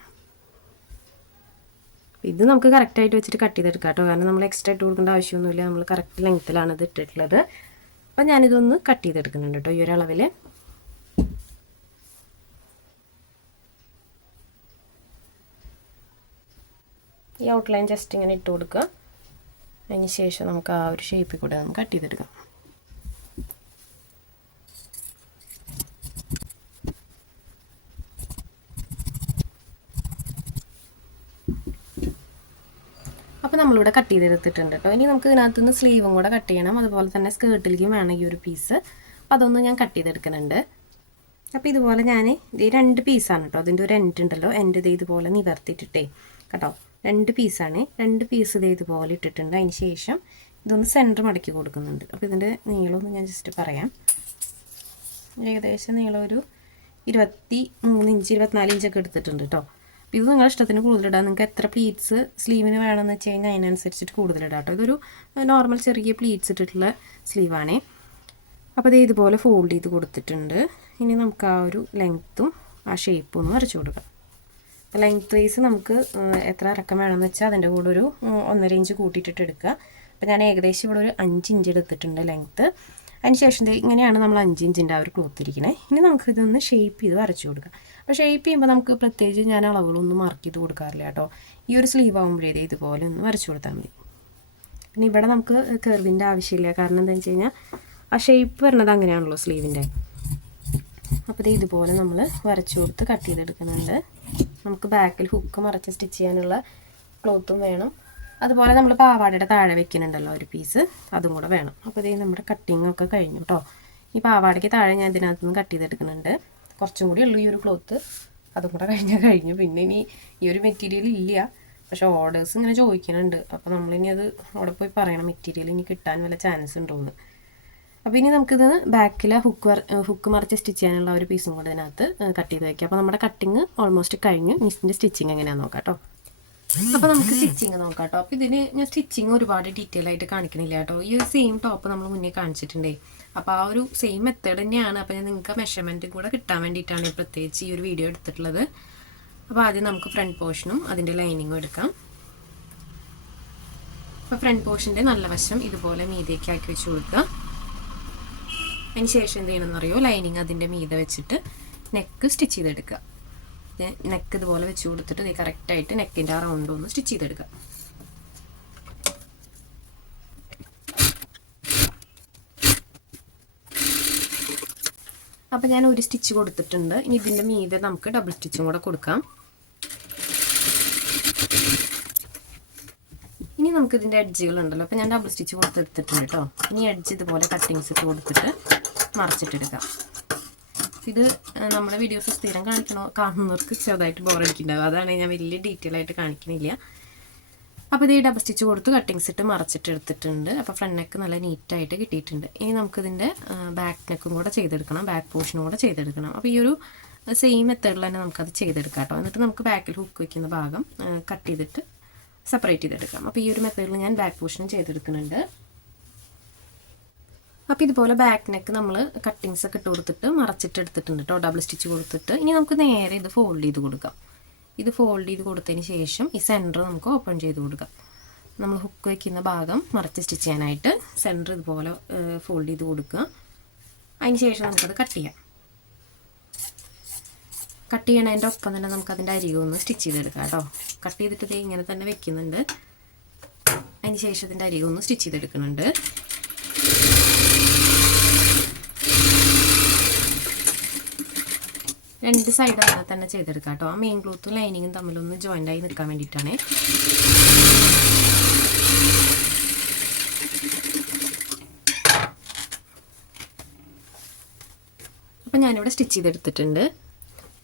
ഇത് നമുക്ക് കറക്റ്റായിട്ട് വെച്ചിട്ട് കട്ട് ചെയ്തെടുക്കാം കേട്ടോ. കാരണം നമ്മൾ എക്സ്ട്രാ ഇട്ട് കൊടുക്കേണ്ട ആവശ്യമൊന്നുമില്ല. നമ്മൾ കറക്റ്റ് ലെങ്ത്തിലാണ് ഇത് ഇട്ടിട്ടുള്ളത്. അപ്പം ഞാനിതൊന്ന് കട്ട് ചെയ്തെടുക്കുന്നുണ്ട് കേട്ടോ ഈ ഒരളവിൽ ഈ ഔട്ട്ലൈൻ ജസ്റ്റ് ഇങ്ങനെ ഇട്ട് കൊടുക്കുക. അതിന് ശേഷം നമുക്ക് ആ ഒരു ഷേപ്പിൽ കൂടെ നമുക്ക് കട്ട് ചെയ്തെടുക്കാം. അപ്പോൾ നമ്മളിവിടെ കട്ട് ചെയ്തെടുത്തിട്ടുണ്ട് കേട്ടോ ഇനി നമുക്ക് ഇതിനകത്ത് നിന്ന് സ്ലീവും കൂടെ കട്ട് ചെയ്യണം. അതുപോലെ തന്നെ സ്കേർട്ടിലേക്കും വേണം ഈ ഒരു പീസ് അപ്പോൾ അതൊന്നും ഞാൻ കട്ട് ചെയ്തെടുക്കുന്നുണ്ട്. അപ്പോൾ ഇതുപോലെ ഞാൻ ഇത് രണ്ട് പീസാണ് കേട്ടോ അതിന്റെ ഒരു എൻഡ് ഉണ്ടല്ലോ. എൻഡ് ഇത് ഇതുപോലെ നിവർത്തിയിട്ടിട്ടേ കേട്ടോ രണ്ട് പീസാണ് രണ്ട് പീസ് ഇത് ഇതുപോലെ ഇട്ടിട്ടുണ്ട്. അതിന് ശേഷം ഇതൊന്ന് സെന്റർ മടക്കി കൊടുക്കുന്നുണ്ട്. അപ്പോൾ ഇതിന്റെ നീളമൊന്ന് ഞാൻ ജസ്റ്റ് പറയാം. ഏകദേശം നീളം ഒരു ഇരുപത്തി മൂന്ന് ഇഞ്ച് ഇരുപത്തിനാല് ഇഞ്ചൊക്കെ എടുത്തിട്ടുണ്ട് കേട്ടോ ഇത് നിങ്ങളുടെ ഇഷ്ടത്തിന് കൂടുതലിടാം. നിങ്ങൾക്ക് എത്ര പ്ലീറ്റ്സ് സ്ലീവിന് വേണമെന്ന് വെച്ച് കഴിഞ്ഞാൽ അതിനനുസരിച്ചിട്ട് കൂടുതലിടാം കേട്ടോ ഇതൊരു നോർമൽ ചെറിയ പ്ലീറ്റ്സ് ഇട്ടിട്ടുള്ള സ്ലീവാണേ അപ്പോൾ ഇത് ഇതുപോലെ ഫോൾഡ് ചെയ്ത് കൊടുത്തിട്ടുണ്ട്. ഇനി നമുക്ക് ആ ഒരു ലെങ്ത്തും ആ ഷേപ്പും ഒന്ന് വരച്ചു കൊടുക്കാം. ലെങ്ത് വൈസ് നമുക്ക് എത്ര ഇറക്കം വേണമെന്ന് വെച്ചാൽ അതിന്റെ കൂടെ ഒരു ഒന്നര ഇഞ്ച് കൂട്ടിയിട്ടിട്ട് എടുക്കുക അപ്പോൾ ഞാൻ ഏകദേശം ഇവിടെ ഒരു അഞ്ച് ഇഞ്ച് എടുത്തിട്ടുണ്ട് ലെങ്ത്ത് അതിന് ശേഷം ഇങ്ങനെയാണ് നമ്മൾ അഞ്ച് ഇഞ്ചിന്റെ ആ ഒരു ക്ലോത്ത് ഇരിക്കുന്നത് ഇനി നമുക്ക് ഇതൊന്ന് ഷേപ്പ് ചെയ്ത് വരച്ചു കൊടുക്കാം. അപ്പോൾ ഷേപ്പ് ചെയ്യുമ്പോൾ നമുക്ക് പ്രത്യേകിച്ച് ഞാൻ അളവുകളൊന്നും മാർക്ക് ചെയ്ത് കൊടുക്കാറില്ല കേട്ടോ. ഈ ഒരു സ്ലീവ് ആകുമ്പോഴേ ഇതുപോലെ ഒന്ന് വരച്ചു കൊടുത്താൽ മതി. പിന്നെ ഇവിടെ നമുക്ക് കെർവിന്റെ ആവശ്യമില്ല. കാരണം എന്താണെന്ന് വെച്ച് കഴിഞ്ഞാൽ ആ ഷേപ്പ് വരുന്നത് അങ്ങനെയാണല്ലോ സ്ലീവിന്റെ അപ്പോൾ ഇത് ഇതുപോലെ നമ്മൾ വരച്ചു കൊടുത്ത് കട്ട് ചെയ്തെടുക്കുന്നുണ്ട്. നമുക്ക് ബാക്കിൽ ഹുക്ക് മറച്ച് സ്റ്റിച്ച് ചെയ്യാനുള്ള ക്ലോത്തും വേണം. അതുപോലെ നമ്മൾ പാവാടയുടെ താഴെ വെക്കുന്നുണ്ടല്ലോ ഒരു പീസ് അതും കൂടെ വേണം. അപ്പോൾ ഇതേ നമ്മുടെ കട്ടിങ് ഒക്കെ കഴിഞ്ഞു കേട്ടോ ഈ പാവാടയ്ക്ക് താഴെ ഞാൻ ഇതിനകത്ത് നിന്ന് കട്ട് ചെയ്തെടുക്കുന്നുണ്ട്. കുറച്ചും കൂടി ഉള്ളൂ ഈ ഒരു ക്ലോത്ത് അതും കൂടെ കഴിഞ്ഞാൽ കഴിഞ്ഞു. പിന്നെ ഇനി ഈ ഒരു മെറ്റീരിയൽ ഇല്ല. പക്ഷെ ഓർഡേഴ്സ് ഇങ്ങനെ ചോദിക്കുന്നുണ്ട്. അപ്പോൾ നമ്മളിനി അത് അവിടെ പോയി പറയണം. മെറ്റീരിയൽ ഇനി കിട്ടാൻ വല്ല ചാൻസ് ഉണ്ടോയെന്ന് അപ്പോൾ ഇനി നമുക്കിത് ബാക്കിൽ ഹുക്ക് ഹുക്ക് മറിച്ച് സ്റ്റിച്ച് ചെയ്യാനുള്ള ഒരു പീസും കൂടെ ഇതിനകത്ത് കട്ട് ചെയ്ത് വയ്ക്കാം അപ്പോൾ നമ്മുടെ കട്ടിങ് ഓൾമോസ്റ്റ് കഴിഞ്ഞു. മിസ്സിന്റെ സ്റ്റിച്ചിങ് എങ്ങനെയാണെന്ന് നോക്കാം കേട്ടോ അപ്പോൾ നമുക്ക് സ്റ്റിച്ചിങ് നോക്കാം കേട്ടോ അപ്പോൾ ഇതിന് ഞാൻ സ്റ്റിച്ചിങ് ഒരുപാട് ഡീറ്റെയിൽ ആയിട്ട് കാണിക്കണില്ല കേട്ടോ. ഈ ഒരു സെയിം ടോപ്പ് നമ്മൾ മുന്നേ കാണിച്ചിട്ടുണ്ടേ. അപ്പോൾ ആ ഒരു സെയിം മെത്തേഡ് തന്നെയാണ്. അപ്പോൾ ഞാൻ നിങ്ങൾക്ക് മെഷർമെന്റ് കൂടെ കിട്ടാൻ വേണ്ടിയിട്ടാണ് പ്രത്യേകിച്ച് ഈ ഒരു വീഡിയോ എടുത്തിട്ടുള്ളത്. അപ്പോൾ ആദ്യം നമുക്ക് ഫ്രണ്ട് പോർഷനും അതിന്റെ ലൈനിങ്ങും എടുക്കാം. അപ്പോൾ ഫ്രണ്ട് പോർഷന്റെ നല്ല വശം ഇതുപോലെ മീതിയൊക്കെ ആക്കി വെച്ച് കൊടുക്കുക. അതിന് ശേഷം എന്ത് ചെയ്യണമെന്നറിയോ? ലൈനിങ് അതിന്റെ മീതെ വെച്ചിട്ട് നെക്ക് സ്റ്റിച്ച് ചെയ്തെടുക്കുക. നെക്ക് ഇതുപോലെ വെച്ച് കൊടുത്തിട്ട് നീ കറക്റ്റായിട്ട് നെക്കിന്റെ ആ റൗണ്ട് ഒന്ന് സ്റ്റിച്ച് ചെയ്തെടുക്കുക അപ്പം ഞാൻ ഒരു സ്റ്റിച്ച് കൊടുത്തിട്ടുണ്ട്. ഇനി ഇതിന്റെ മീതെ നമുക്ക് ഡബിൾ സ്റ്റിച്ചും കൂടെ കൊടുക്കാം. ഇനി നമുക്ക് ഇതിന്റെ എഡ്ജുകൾ ഉണ്ടല്ലോ. അപ്പോൾ ഞാൻ ഡബിൾ സ്റ്റിച്ച് കൊടുത്തെടുത്തിട്ടുണ്ട് കേട്ടോ ഇനി എഡ്ജ് ഇതുപോലെ കട്ടിങ്സ് ഇട്ട് കൊടുത്തിട്ട് മറച്ചിട്ടെടുക്കാം. ഇത് നമ്മുടെ വീഡിയോസ് സ്ഥിരം കാണിക്കണോ കാണുന്നവർക്ക് ചെറുതായിട്ട് ബോറടിക്കുന്നുണ്ടാവും അതാണ് ഞാൻ വലിയ ഡീറ്റെയിൽ ആയിട്ട് കാണിക്കുന്നില്ല അപ്പോൾ ഇത് ഈ ഡബിൾ സ്റ്റിച്ച് കൊടുത്ത് കട്ടിങ്സ് ഇട്ട് മറച്ചിട്ട് എടുത്തിട്ടുണ്ട്. അപ്പോൾ ഫ്രണ്ട് നെക്ക് നല്ല നീറ്റായിട്ട് കിട്ടിയിട്ടുണ്ട്. ഇനി നമുക്കിതിന്റെ ബാക്ക് നെക്കും കൂടെ ചെയ്തെടുക്കണം. ബാക്ക് പോർഷനും കൂടെ ചെയ്തെടുക്കണം. അപ്പോൾ ഈ ഒരു സെയിം മെത്തേഡിൽ തന്നെ നമുക്കത് ചെയ്തെടുക്കാം കേട്ടോ. എന്നിട്ട് നമുക്ക് ബാക്കിൽ ഹുക്ക് വയ്ക്കുന്ന ഭാഗം കട്ട് ചെയ്തിട്ട് സെപ്പറേറ്റ് ചെയ്തെടുക്കാം. അപ്പോൾ ഈ ഒരു മെത്തേഡിൽ ഞാൻ ബാക്ക് പോർഷനും ചെയ്തെടുക്കുന്നുണ്ട്. അപ്പോൾ ഇതുപോലെ ബാക്ക് നെക്ക് നമ്മൾ കട്ടിങ്സ് ഒക്കെ ഇട്ട് കൊടുത്തിട്ട് മറച്ചിട്ട് എടുത്തിട്ടുണ്ട് കേട്ടോ ഡബിൾ സ്റ്റിച്ച് കൊടുത്തിട്ട്. ഇനി നമുക്ക് നേരെ ഇത് ഫോൾഡ് ചെയ്ത് കൊടുക്കാം. ഇത് ഫോൾഡ് ചെയ്ത് കൊടുത്തതിന് ശേഷം ഈ സെന്റർ നമുക്ക് ഓപ്പൺ ചെയ്ത് കൊടുക്കാം. നമ്മൾ ഹുക്ക് വയ്ക്കുന്ന ഭാഗം മറച്ച് സ്റ്റിച്ച് ചെയ്യാനായിട്ട് സെന്റർ ഇതുപോലെ ഫോൾഡ് ചെയ്ത് കൊടുക്കുക. അതിന് ശേഷം നമുക്കത് കട്ട് ചെയ്യാം. കട്ട് ചെയ്യണതിന്റെ ഒപ്പം തന്നെ നമുക്ക് നമുക്കതിന്റെ അരികൊന്ന് സ്റ്റിച്ച് ചെയ്തെടുക്കാം കേട്ടോ കട്ട് ചെയ്തിട്ട് ഇങ്ങനെ തന്നെ വെക്കുന്നുണ്ട്. അതിന് ശേഷം അതിന്റെ അരികൊന്ന് സ്റ്റിച്ച് ചെയ്തെടുക്കുന്നുണ്ട്. രണ്ട് സൈഡ് അങ്ങനെ തന്നെ ചെയ്തെടുക്കാം കേട്ടോ. ആ മെയിൻ ക്ലോത്തും ലൈനിങ്ങും തമ്മിലൊന്ന് ജോയിന്റ് ആയി നിൽക്കാൻ വേണ്ടിയിട്ടാണ്. അപ്പം ഞാനിവിടെ സ്റ്റിച്ച് ചെയ്തെടുത്തിട്ടുണ്ട്.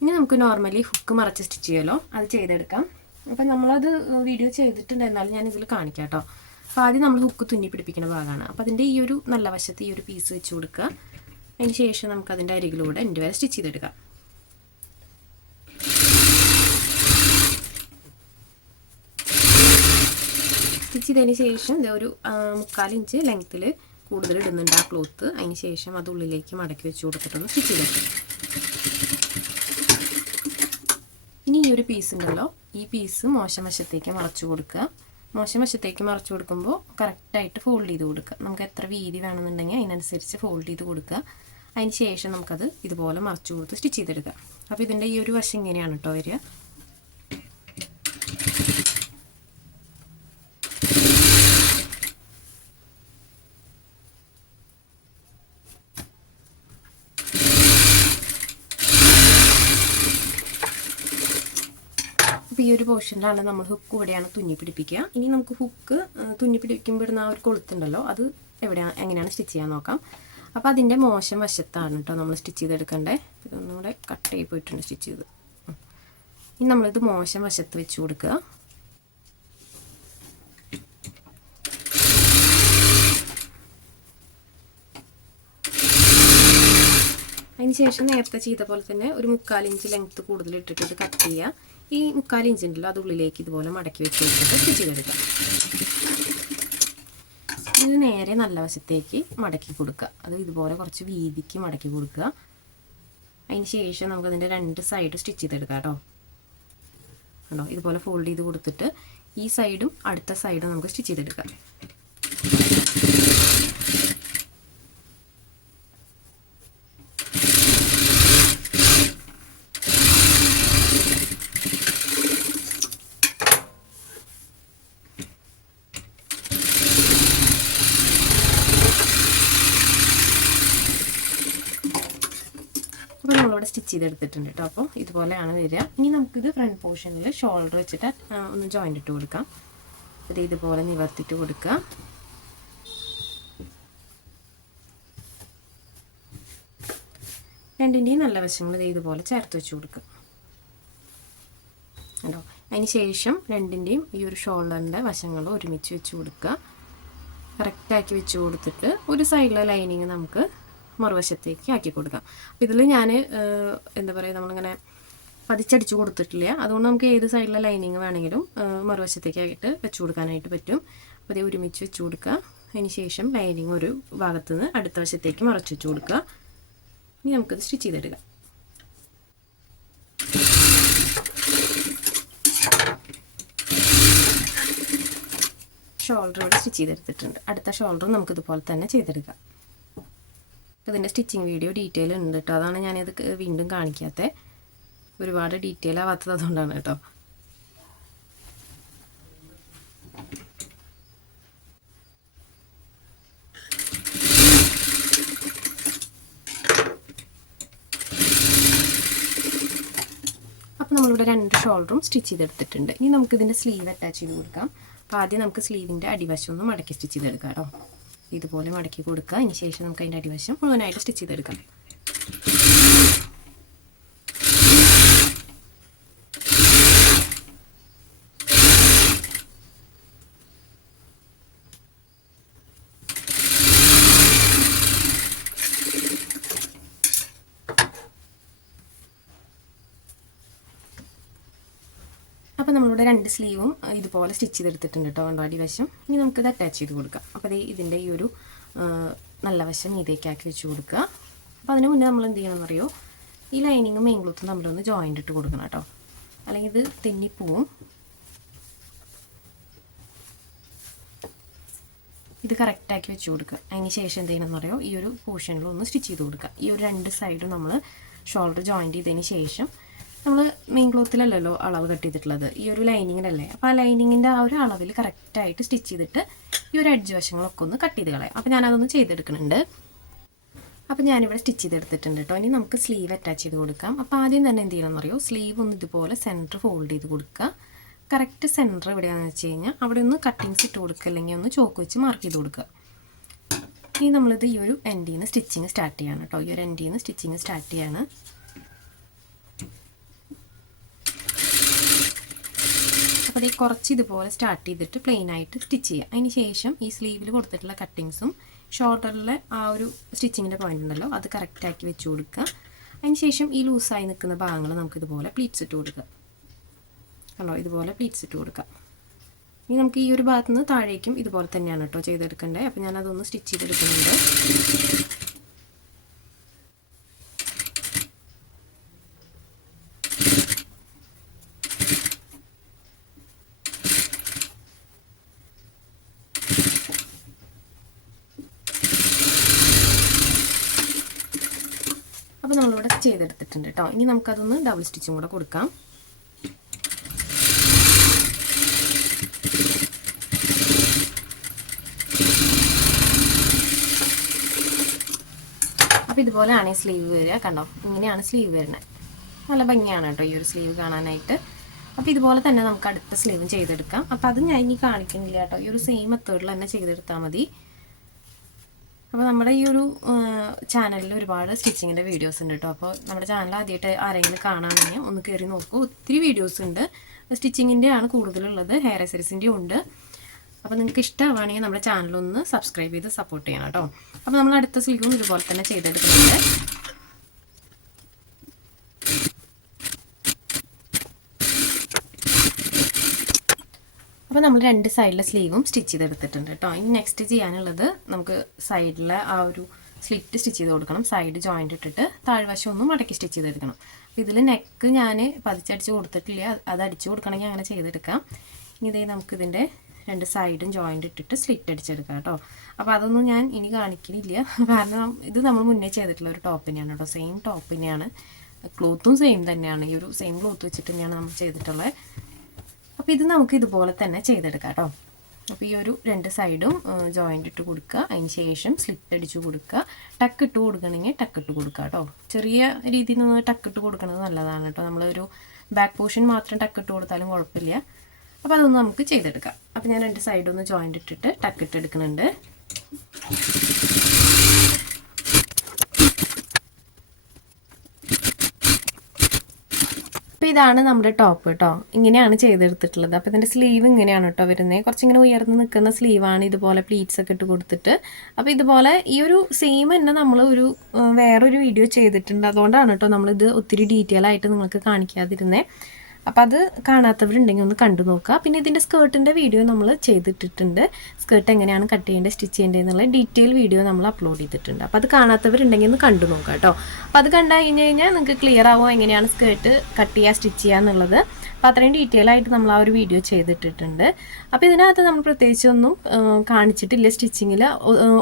ഇനി നമുക്ക് നോർമലി ഹുക്ക് മറച്ച് സ്റ്റിച്ച് ചെയ്യാലോ? അത് ചെയ്തെടുക്കാം. അപ്പം നമ്മളത് വീഡിയോ ചെയ്തിട്ടുണ്ടായിരുന്നാലും ഞാൻ ഇതിൽ കാണിക്കാം കേട്ടോ. അപ്പോൾ ആദ്യം നമ്മൾ ഹുക്ക് തുന്നി പിടിപ്പിക്കുന്ന ഭാഗമാണ്. അപ്പോൾ അതിന്റെ ഈ ഒരു നല്ല വശത്ത് ഈ ഒരു പീസ് വെച്ച് കൊടുക്കുക. അതിന് ശേഷം നമുക്കതിന്റെ അരികിലൂടെ എന്റെ വരെ സ്റ്റിച്ച് ചെയ്തെടുക്കാം. ചെയ്തതിന് ശേഷം ഒരു മുക്കാൽ ഇഞ്ച് ലെങ്ത്തിൽ കൂടുതൽ ഇടുന്നുണ്ട് ആ ക്ലോത്ത് അതിന് ശേഷം അത് ഉള്ളിലേക്ക് മടക്കി വെച്ച് കൊടുത്തിട്ടൊന്ന് സ്റ്റിച്ച് ചെയ്തെടുക്കും ഇനി ഈ ഒരു പീസ് ഉണ്ടല്ലോ. ഈ പീസ് മോശം വശത്തേക്ക് മറച്ചു കൊടുക്കുക. മോശം വശത്തേക്ക് മറച്ചു കൊടുക്കുമ്പോൾ കറക്റ്റായിട്ട് ഫോൾഡ് ചെയ്ത് കൊടുക്കുക. നമുക്ക് എത്ര വീതി വേണമെന്നുണ്ടെങ്കിൽ അതിനനുസരിച്ച് ഫോൾഡ് ചെയ്ത് കൊടുക്കുക. അതിന് ശേഷം നമുക്കത് ഇതുപോലെ മറച്ചു കൊടുത്ത് സ്റ്റിച്ച് ചെയ്തെടുക്കുക. അപ്പോൾ ഇതിന്റെ ഈ ഒരു വശം ഇങ്ങനെയാണ് കേട്ടോ വരിക. ഒരു പോർഷനിലാണ് നമ്മൾ ഹുക്ക് ഇവിടെയാണ് തുന്നി പിടിപ്പിക്കുക. ഇനി നമുക്ക് ഹുക്ക് തുന്നി പിടിപ്പിക്കുമ്പോഴുന്ന ആ ഒരു കൊളുത്തുണ്ടല്ലോ അത് എവിടെയാണ് എങ്ങനെയാണ് സ്റ്റിച്ച് ചെയ്യാൻ നോക്കാം. അപ്പോൾ അതിന്റെ മോശം വശത്താണ് കേട്ടോ നമ്മൾ സ്റ്റിച്ച് ചെയ്തെടുക്കണ്ടേ. ഇതൊന്നും കൂടെ കട്ട് ചെയ്ത് പോയിട്ടുണ്ട് സ്റ്റിച്ച് ചെയ്ത്. ഇനി നമ്മളിത് മോശം വശത്ത് വെച്ച് കൊടുക്കുക. അതിന് ശേഷം നേരത്തെ ചെയ്ത പോലെ തന്നെ ഒരു മുക്കാൽ ഇഞ്ച് ലെങ്ത്ത് കൂടുതൽ ഇട്ടിട്ട് ഇത് കട്ട് ചെയ്യുക. ഈ മുക്കാൽ ഇഞ്ച് അത് ഉള്ളിലേക്ക് ഇതുപോലെ മടക്കി വെച്ച് കൊടുത്തിട്ട് സ്റ്റിച്ച് ചെയ്തെടുക്കാം ഇത് നേരെ നല്ല വശത്തേക്ക് മടക്കി കൊടുക്കുക. അത് ഇതുപോലെ കുറച്ച് വീതിക്ക് മടക്കി കൊടുക്കുക. അതിന് ശേഷം നമുക്ക് അതിന്റെ രണ്ട് സൈഡ് സ്റ്റിച്ച് ചെയ്തെടുക്കാം കേട്ടോ. കണ്ടോ? ഇതുപോലെ ഫോൾഡ് ചെയ്ത് കൊടുത്തിട്ട് ഈ സൈഡും അടുത്ത സൈഡും നമുക്ക് സ്റ്റിച്ച് ചെയ്തെടുക്കാം അപ്പോൾ നമ്മളിവിടെ സ്റ്റിച്ച് ചെയ്തെടുത്തിട്ടുണ്ട് കേട്ടോ അപ്പോൾ ഇതുപോലെയാണ് വരിക. ഇനി നമുക്കിത് ഫ്രണ്ട് പോർഷനിൽ ഷോൾഡർ വെച്ചിട്ട് ഒന്ന് ജോയിന്റ് ഇട്ട് കൊടുക്കാം. ഇത് ഇതുപോലെ നിവർത്തിട്ട് കൊടുക്കുക. രണ്ടിന്റെയും നല്ല വശങ്ങൾ ഇത് ഇതുപോലെ ചേർത്ത് വെച്ച് കൊടുക്കുക കേട്ടോ അതിന് ശേഷം രണ്ടിന്റെയും ഈ ഒരു ഷോൾഡറിന്റെ വശങ്ങൾ ഒരുമിച്ച് വെച്ച് കൊടുക്കുക. കറക്റ്റാക്കി വെച്ച് കൊടുത്തിട്ട് ഒരു സൈഡിലെ ലൈനിങ് നമുക്ക് മറുവശത്തേക്ക് ആക്കി കൊടുക്കാം. അപ്പോൾ ഇതിൽ ഞാൻ എന്താ പറയുക നമ്മളിങ്ങനെ പതിച്ചടിച്ച് കൊടുത്തിട്ടില്ല. അതുകൊണ്ട് നമുക്ക് ഏത് സൈഡിലെ ലൈനിങ് വേണമെങ്കിലും മറുവശത്തേക്കായിട്ട് വെച്ച് കൊടുക്കാനായിട്ട് പറ്റും. അപ്പോൾ ഇത് ഒരുമിച്ച് വെച്ച് കൊടുക്കുക അതിന് ശേഷം ലൈനിങ് ഒരു ഭാഗത്ത് നിന്ന് അടുത്ത വശത്തേക്ക് മറച്ച് വെച്ച് കൊടുക്കുക ഇനി നമുക്കത് സ്റ്റിച്ച് ചെയ്തെടുക്കാം. ഷോൾഡർ ഇവിടെ സ്റ്റിച്ച് ചെയ്തെടുത്തിട്ടുണ്ട്. അടുത്ത ഷോൾഡറും നമുക്കിതുപോലെ തന്നെ ചെയ്തെടുക്കാം. ഇതിന്റെ സ്റ്റിച്ചിങ് വീഡിയോ ഡീറ്റെയിൽ ഉണ്ട് കേട്ടോ അതാണ് ഞാനിത് വീണ്ടും കാണിക്കാത്തത് ഒരുപാട് ഡീറ്റെയിൽ ആവാത്തത് അതുകൊണ്ടാണ് കേട്ടോ അപ്പോൾ നമ്മളിവിടെ രണ്ട് ഷോൾഡറും സ്റ്റിച്ച് ചെയ്തെടുത്തിട്ടുണ്ട്. ഇനി നമുക്കിതിന്റെ സ്ലീവ് അറ്റാച്ച് ചെയ്ത് കൊടുക്കാം. അപ്പോൾ ആദ്യം നമുക്ക് സ്ലീവിന്റെ അടിവശം ഒന്ന് മടക്കി സ്റ്റിച്ച് ചെയ്തെടുക്കാം കേട്ടോ ഇതുപോലെ മടക്കി കൊടുക്കുക. അതിന് ശേഷം നമുക്ക് അതിന്റെ അടിവശം മുഴുവനായിട്ട് സ്റ്റിച്ച് ചെയ്തെടുക്കാം. നമ്മളിവിടെ രണ്ട് സ്ലീവും ഇതുപോലെ സ്റ്റിച്ച് ചെയ്തെടുത്തിട്ടുണ്ട് കേട്ടോ കണ്ടോ അടിവശം ഇനി നമുക്കിത് അറ്റാച്ച് ചെയ്ത് കൊടുക്കാം. അപ്പോൾ അതേ ഇതിന്റെ ഈ ഒരു നല്ല വശം ഇതേക്കാക്കി വെച്ച് കൊടുക്കുക. അപ്പോൾ അതിന് മുന്നേ നമ്മൾ എന്ത് ചെയ്യണമെന്ന് അറിയോ ഈ ലൈനിങ്ങും മെയിൻ ക്ലോത്തും തമ്മിലൊന്ന് ജോയിന്റ് ഇട്ട് കൊടുക്കണം കേട്ടോ അല്ലെങ്കിൽ ഇത് തെന്നിപ്പോവും. ഇത് കറക്റ്റാക്കി വെച്ച് കൊടുക്കുക. അതിന് ശേഷം എന്ത് ചെയ്യണമെന്ന് പറയുമോ ഈ ഒരു പോർഷനിൽ ഒന്ന് സ്റ്റിച്ച് ചെയ്ത് കൊടുക്കുക. ഈ ഒരു രണ്ട് സൈഡും നമ്മൾ ഷോൾഡർ ജോയിന്റ് ചെയ്തതിന് ശേഷം നമ്മൾ മെയിൻ ക്ലോത്തിലല്ലല്ലോ അളവ് കട്ട് ചെയ്തിട്ടുള്ളത്. ഈ ഒരു ലൈനിങ്ങിലല്ലേ അപ്പോൾ ആ ലൈനിങ്ങിന്റെ ആ ഒരു അളവിൽ കറക്റ്റായിട്ട് സ്റ്റിച്ച് ചെയ്തിട്ട് ഈ ഒരു അഡ്ജ് വശങ്ങളൊക്കെ ഒന്ന് കട്ട് ചെയ്ത് കളയാം. അപ്പോൾ ഞാനതൊന്ന് ചെയ്തെടുക്കുന്നുണ്ട്. അപ്പോൾ ഞാനിവിടെ സ്റ്റിച്ച് ചെയ്തെടുത്തിട്ടുണ്ട് കേട്ടോ ഇനി നമുക്ക് സ്ലീവ് അറ്റാച്ച് ചെയ്ത് കൊടുക്കാം. അപ്പോൾ ആദ്യം തന്നെ എന്ത് ചെയ്യണമെന്ന് അറിയോ? സ്ലീവ് ഒന്ന് ഇതുപോലെ സെന്റർ ഫോൾഡ് ചെയ്ത് കൊടുക്കുക. കറക്റ്റ് സെന്റർ എവിടെയാണെന്ന് വെച്ച് കഴിഞ്ഞാൽ അവിടെ ഒന്ന് കട്ടിങ്സ് ഇട്ട് കൊടുക്കുക അല്ലെങ്കിൽ ഒന്ന് ചോക്ക് വെച്ച് മാർക്ക് ചെയ്ത് കൊടുക്കുക. ഇനി നമ്മളിത് ഈ ഒരു എൻഡിൽ നിന്ന് സ്റ്റിച്ചിങ് സ്റ്റാർട്ട് ചെയ്യാണ് കേട്ടോ ഈ ഒരു എൻഡിൽ നിന്ന് സ്റ്റിച്ചിങ് സ്റ്റാർട്ട് ചെയ്യാണ്. അപ്പോൾ കുറച്ച് ഇതുപോലെ സ്റ്റാർട്ട് ചെയ്തിട്ട് പ്ലെയിൻ ആയിട്ട് സ്റ്റിച്ച് ചെയ്യുക അതിന് ശേഷം ഈ സ്ലീവിൽ കൊടുത്തിട്ടുള്ള കട്ടിങ്സും ഷോൾഡറിലെ ആ ഒരു സ്റ്റിച്ചിങ്ങിന്റെ പോയിന്റ് ഉണ്ടല്ലോ അത് കറക്റ്റാക്കി വെച്ച് കൊടുക്കുക. അതിന് ശേഷം ഈ ലൂസായി നിൽക്കുന്ന ഭാഗങ്ങൾ നമുക്ക് ഇതുപോലെ പ്ലീറ്റ്സ് ഇട്ട് കൊടുക്കുക. കണ്ടോ? ഇതുപോലെ പ്ലീറ്റ്സ് ഇട്ട് കൊടുക്കുക. ഇനി നമുക്ക് ഈ ഒരു ഭാഗത്തുനിന്ന് താഴേക്കും ഇതുപോലെ തന്നെയാണ് കേട്ടോ ചെയ്തെടുക്കേണ്ടത്. അപ്പോൾ ഞാനതൊന്ന് സ്റ്റിച്ച് ചെയ്തെടുക്കുന്നുണ്ട് അപ്പോൾ നമ്മളിവിടെ ചെയ്തെടുത്തിട്ടുണ്ട് കേട്ടോ ഇനി നമുക്കതൊന്ന് ഡബിൾ സ്റ്റിച്ചും കൂടെ കൊടുക്കാം. അപ്പോൾ ഇതുപോലെയാണ് ഈ സ്ലീവ് വരിക കണ്ടോ? ഇങ്ങനെയാണ് സ്ലീവ് വരുന്നത്. നല്ല ഭംഗിയാണ് കേട്ടോ ഈ ഒരു സ്ലീവ് കാണാനായിട്ട്. അപ്പോൾ ഇതുപോലെ തന്നെ നമുക്ക് അടുത്ത സ്ലീവും ചെയ്തെടുക്കാം. അപ്പോൾ അത് ഞാൻ ഇനി കാണിക്കുന്നില്ല കേട്ടോ ഈ ഒരു സെയിം മെത്തേഡിൽ തന്നെ ചെയ്തെടുത്താൽ മതി. അപ്പോൾ നമ്മുടെ ഈ ഒരു ചാനലിൽ ഒരുപാട് സ്റ്റിച്ചിങ്ങിന്റെ വീഡിയോസ് ഉണ്ട് കേട്ടോ അപ്പോൾ നമ്മുടെ ചാനൽ ആദ്യമായിട്ട് ആരെങ്കിലും കാണാമെങ്കിൽ ഒന്ന് കയറി നോക്കൂ. ഒത്തിരി വീഡിയോസ് ഉണ്ട്. സ്റ്റിച്ചിങ്ങിന്റെ ആണ് കൂടുതലുള്ളത്. ഹെയർ എസറീസിന്റെയും ഉണ്ട്. അപ്പോൾ നിങ്ങൾക്ക് ഇഷ്ടമാണെങ്കിൽ നമ്മുടെ ചാനലൊന്ന് സബ്സ്ക്രൈബ് ചെയ്ത് സപ്പോർട്ട് ചെയ്യണം കേട്ടോ അപ്പോൾ നമ്മൾ അടുത്ത സ്ലീവും ഇതുപോലെ തന്നെ ചെയ്തെടുക്കുന്നുണ്ട്. അപ്പോൾ നമ്മൾ രണ്ട് സൈഡിലെ സ്ലീവും സ്റ്റിച്ച് ചെയ്തെടുത്തിട്ടുണ്ട് കേട്ടോ ഇനി നെക്സ്റ്റ് ചെയ്യാനുള്ളത് നമുക്ക് സൈഡിലെ ആ ഒരു സ്ലിറ്റ് സ്റ്റിച്ച് ചെയ്ത് കൊടുക്കണം. സൈഡ് ജോയിന്റ് ഇട്ടിട്ട് താഴ്വശം ഒന്നും മടക്കി സ്റ്റിച്ച് ചെയ്തെടുക്കണം. അപ്പോൾ ഇതിൽ നെക്ക് ഞാൻ പതിച്ചടിച്ച് കൊടുത്തിട്ടില്ല. അത് അടിച്ച് കൊടുക്കണമെങ്കിൽ അങ്ങനെ ചെയ്തെടുക്കാം. ഇനി ഇതേ നമുക്കിതിന്റെ രണ്ട് സൈഡും ജോയിന്റ് ഇട്ടിട്ട് സ്ലിറ്റ് അടിച്ചെടുക്കാം കേട്ടോ അപ്പോൾ അതൊന്നും ഞാൻ ഇനി കാണിക്കുന്നില്ല കാരണം ഇത് നമ്മൾ മുന്നേ ചെയ്തിട്ടുള്ള ഒരു ടോപ്പ് തന്നെയാണ് കേട്ടോ സെയിം ടോപ്പ് തന്നെയാണ് ക്ലോത്തും സെയിം തന്നെയാണ്. ഈ ഒരു സെയിം ക്ലോത്ത് വെച്ചിട്ട് തന്നെയാണ് നമ്മൾ ചെയ്തിട്ടുള്ളത് അപ്പോൾ ഇത് നമുക്ക് ഇതുപോലെ തന്നെ ചെയ്തെടുക്കാം കേട്ടോ. അപ്പോൾ ഈ ഒരു രണ്ട് സൈഡും ജോയിന്റ് ഇട്ട് കൊടുക്കുക. അതിന് ശേഷം സ്ലിറ്റ് അടിച്ച് കൊടുക്കുക. ടക്ക് ഇട്ട് കൊടുക്കണമെങ്കിൽ ടക്ക് ഇട്ട് കൊടുക്കുക കേട്ടോ. ചെറിയ രീതിയിൽ നിന്ന് ടക്ക് ഇട്ട് കൊടുക്കുന്നത് നല്ലതാണ് കേട്ടോ. നമ്മളൊരു ബാക്ക് പോർഷൻ മാത്രം ടക്ക് ഇട്ട് കൊടുത്താലും കുഴപ്പമില്ല. അപ്പോൾ അതൊന്ന് നമുക്ക് ചെയ്തെടുക്കാം. അപ്പോൾ ഞാൻ രണ്ട് സൈഡൊന്ന് ജോയിന്റ് ഇട്ടിട്ട് ടക്ക് ഇട്ട് എടുക്കുന്നുണ്ട്. അപ്പോൾ ഇതാണ് നമ്മുടെ ടോപ്പ് കേട്ടോ ഇങ്ങനെയാണ് ചെയ്തെടുത്തിട്ടുള്ളത്. അപ്പോൾ ഇതിന്റെ സ്ലീവ് ഇങ്ങനെയാണ് കേട്ടോ വരുന്നത് കുറച്ചിങ്ങനെ ഉയർന്ന് നിൽക്കുന്ന സ്ലീവാണ് ഇതുപോലെ പ്ലീറ്റ്സ് ഒക്കെ ഇട്ട് കൊടുത്തിട്ട്. അപ്പോൾ ഇതുപോലെ ഈ ഒരു സെയിം തന്നെ നമ്മൾ ഒരു വേറൊരു വീഡിയോ ചെയ്തിട്ടുണ്ട്. അതുകൊണ്ടാണ് കേട്ടോ നമ്മളിത് ഒത്തിരി ഡീറ്റെയിൽ ആയിട്ട് നിങ്ങൾക്ക് കാണിക്കാതിരുന്നത് അപ്പോൾ അത് കാണാത്തവരുണ്ടെങ്കിൽ ഒന്ന് കണ്ടു നോക്കുക. പിന്നെ ഇതിന്റെ സ്കേർട്ടിന്റെ വീഡിയോ നമ്മൾ ചെയ്തിട്ടിട്ടുണ്ട്. സ്കേർട്ട് എങ്ങനെയാണ് കട്ട് ചെയ്യേണ്ടത് സ്റ്റിച്ച് ചെയ്യേണ്ടത് എന്നുള്ള ഡീറ്റെയിൽ വീഡിയോ നമ്മൾ അപ്ലോഡ് ചെയ്തിട്ടുണ്ട്. അപ്പോൾ അത് കാണാത്തവരുണ്ടെങ്കിൽ ഒന്ന് കണ്ടു നോക്കുക കേട്ടോ. അപ്പോൾ അത് കണ്ടു കഴിഞ്ഞ് കഴിഞ്ഞാൽ നിങ്ങൾക്ക് ക്ലിയർ ആവും എങ്ങനെയാണ് സ്കേർട്ട് കട്ട് ചെയ്യുക സ്റ്റിച്ച് ചെയ്യുക എന്നുള്ളത്. അപ്പോൾ അത്രയും ഡീറ്റെയിൽ ആയിട്ട് നമ്മൾ ആ ഒരു വീഡിയോ ചെയ്തിട്ടിട്ടുണ്ട്. അപ്പോൾ ഇതിനകത്ത് നമ്മൾ പ്രത്യേകിച്ചൊന്നും കാണിച്ചിട്ടില്ല സ്റ്റിച്ചിങ്ങിൽ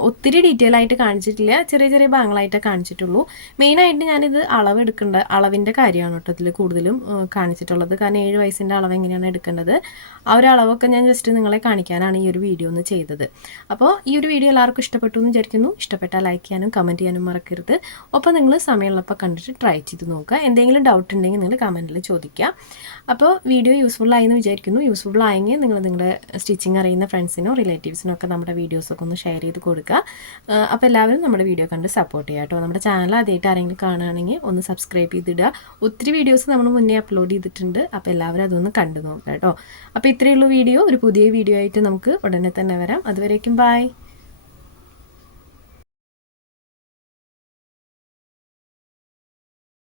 ഒത്തിരി ഡീറ്റെയിൽ ആയിട്ട് കാണിച്ചിട്ടില്ല. ചെറിയ ചെറിയ ഭാഗങ്ങളായിട്ടേ കാണിച്ചിട്ടുള്ളൂ. മെയിനായിട്ട് ഞാനിത് അളവ് എടുക്കേണ്ട അളവിന്റെ കാര്യമാണ് കേട്ടോ ഇതിൽ കൂടുതലും കാണിച്ചിട്ടുള്ളത്. കാരണം ഏഴ് വയസ്സിന്റെ അളവ് എങ്ങനെയാണ് എടുക്കേണ്ടത്? ആ ഒരു അളവൊക്കെ ഞാൻ ജസ്റ്റ് നിങ്ങളെ കാണിക്കാനാണ് ഈ ഒരു വീഡിയോ ഒന്ന് ചെയ്തത്. അപ്പോൾ ഈ ഒരു വീഡിയോ എല്ലാവർക്കും ഇഷ്ടപ്പെട്ടു എന്ന് വിചാരിക്കുന്നു. ഇഷ്ടപ്പെട്ടാൽ ലൈക്ക് ചെയ്യാനും കമന്റ് ചെയ്യാനും മറക്കരുത്. ഒപ്പം നിങ്ങൾ സമയമുള്ളപ്പോൾ കണ്ടിട്ട് ട്രൈ ചെയ്ത് നോക്കുക. എന്തെങ്കിലും ഡൗട്ട് ഉണ്ടെങ്കിൽ നിങ്ങൾ കമന്റിൽ ചോദിക്കുക. അപ്പോൾ വീഡിയോ യൂസ്ഫുൾ ആയി എന്ന് വിചാരിക്കുന്നു. യൂസ്ഫുൾ ആയെങ്കിൽ നിങ്ങൾ നിങ്ങളുടെ സ്റ്റിച്ചിങ് അറിയുന്ന ഫ്രണ്ട്സിനോ റിലേറ്റീവ്സിനോ ഒക്കെ നമ്മുടെ വീഡിയോസൊക്കെ ഒന്ന് ഷെയർ ചെയ്ത് കൊടുക്കുക. അപ്പോൾ എല്ലാവരും നമ്മുടെ വീഡിയോ കണ്ട് സപ്പോർട്ട് ചെയ്യുക കേട്ടോ. നമ്മുടെ ചാനൽ ആദ്യമായിട്ട് ആരെങ്കിലും കാണുകയാണെങ്കിൽ ഒന്ന് സബ്സ്ക്രൈബ് ചെയ്തിടുക. ഒത്തിരി വീഡിയോസ് നമ്മൾ മുന്നേ അപ്ലോഡ് ചെയ്തിട്ടുണ്ട്. അപ്പോൾ എല്ലാവരും അതൊന്ന് കണ്ടു നോക്കുക കേട്ടോ. അപ്പോൾ ഇത്രയുള്ള വീഡിയോ. ഒരു പുതിയ വീഡിയോ ആയിട്ട് നമുക്ക് ഉടനെ തന്നെ വരാം. അതുവരേക്കും ബൈ